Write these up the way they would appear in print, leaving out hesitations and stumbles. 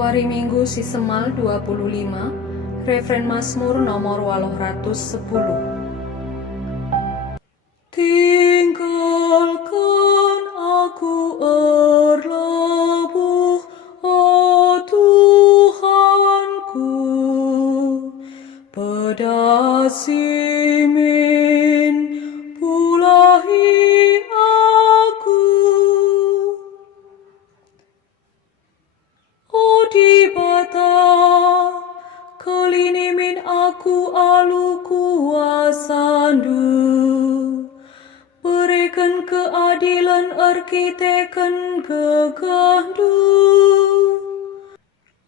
Wari Minggu Sisemal 25, Refren Mazmur nomor 810. Tinggalkan aku erlabuh, oh Tuhanku, pedasimin pulahi aku. Oh di bata kelinimin aku alu kuasandu, berikan keadilan arkiteken gegahdu.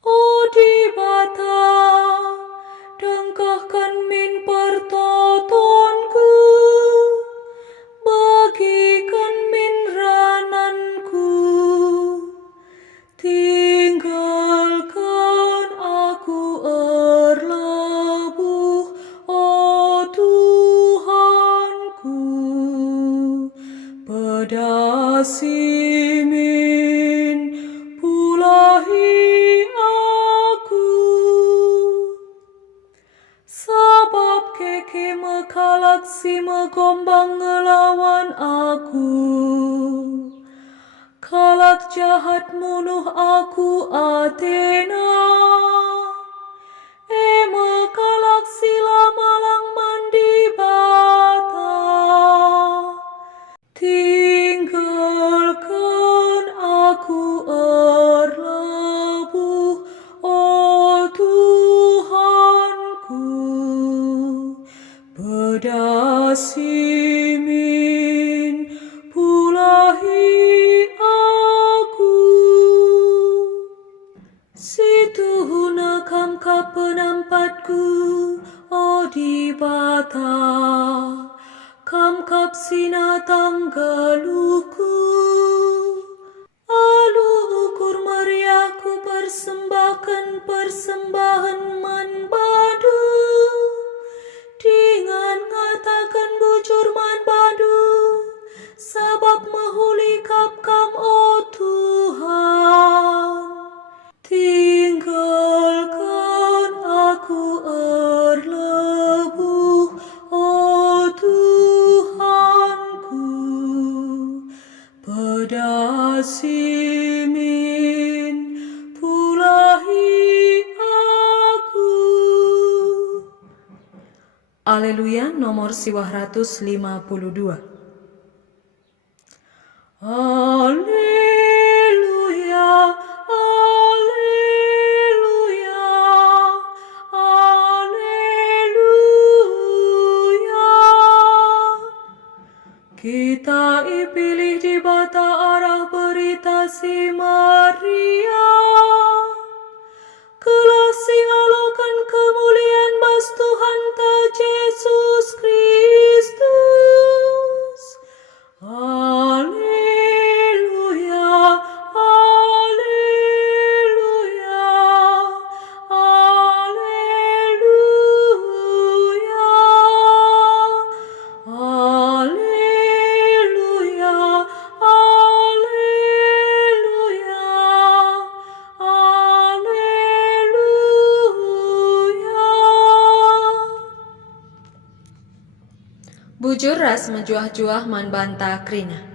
Oh di bata dengkahkan min pertotonku, bagikan min rananku. Tinggalkan aku erlabuh, oh Tuhanku, pedasimin pulahi aku. Sabab keke mekalaksi megombang ngelawan aku, kalak jahat munuh aku Athena. Mekalak sila malang mandi bata. Tinggalkan aku erlabuh, oh Tuhanku, pedasimin pulahi aku. Situhuna kamka penampatku, oh di bata, kamkap sina tanggaluku. Alu ukur meriahku persembahkan persembahan manbadu, dengan ngatakan bujur manbadu, sabab mahuli kapkam oh Tuhan. Tinggalkan aku erlabuh, oh Tuhanku, pedasimin pulahi aku. Aleluya nomor 152. Aleluya, aleluya, aleluya. Kita ipilih di bata arah berita si Maria, kelasi alokan kemuliaan bas Tuhan ta Yesus Kristus. Aleluya, aleluya, aleluya, aleluya, aleluya, aleluya. Bujur ras menjuah-juah man banta krina.